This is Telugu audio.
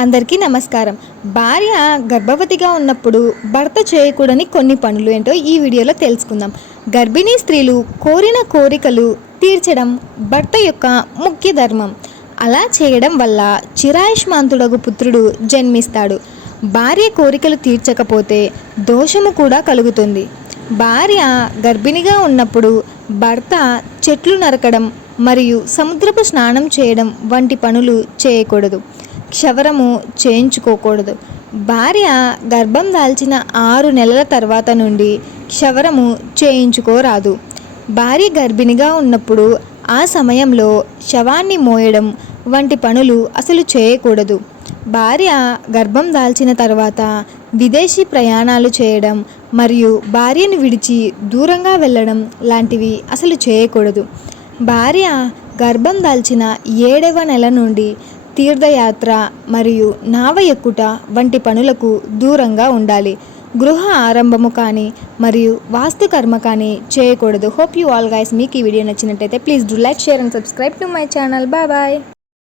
అందరికీ నమస్కారం. భార్య గర్భవతిగా ఉన్నప్పుడు భర్త చేయకూడని కొన్ని పనులు ఏంటో ఈ వీడియోలో తెలుసుకుందాం. గర్భిణీ స్త్రీలు కోరిన కోరికలు తీర్చడం భర్త యొక్క ముఖ్య ధర్మం. అలా చేయడం వల్ల చిరాయుష్మాంతుడగు పుత్రుడు జన్మిస్తాడు. భార్య కోరికలు తీర్చకపోతే దోషము కూడా కలుగుతుంది. భార్య గర్భిణిగా ఉన్నప్పుడు భర్త చెట్లు నరకడం మరియు సముద్రపు స్నానం చేయడం వంటి పనులు చేయకూడదు. క్షవరము చేయించుకోకూడదు. భార్య గర్భం దాల్చిన ఆరు నెలల తర్వాత నుండి క్షవరము చేయించుకోరాదు. భార్య గర్భిణిగా ఉన్నప్పుడు ఆ సమయంలో శవాన్ని మోయడం వంటి పనులు అసలు చేయకూడదు. భార్య గర్భం దాల్చిన తర్వాత విదేశీ ప్రయాణాలు చేయడం మరియు భార్యను విడిచి దూరంగా వెళ్ళడం లాంటివి అసలు చేయకూడదు. భార్య గర్భం దాల్చిన ఏడవ నెల నుండి తీర్థయాత్ర మరియు నావ ఎక్కుట వంటి పనులకు దూరంగా ఉండాలి. గృహ ఆరంభము కానీ మరియు వాస్తుకర్మ కానీ చేయకూడదు. హోప్ యూ ఆల్ గైస్ మీకు ఈ వీడియో నచ్చినట్టయితే please do like share and subscribe to my channel bye bye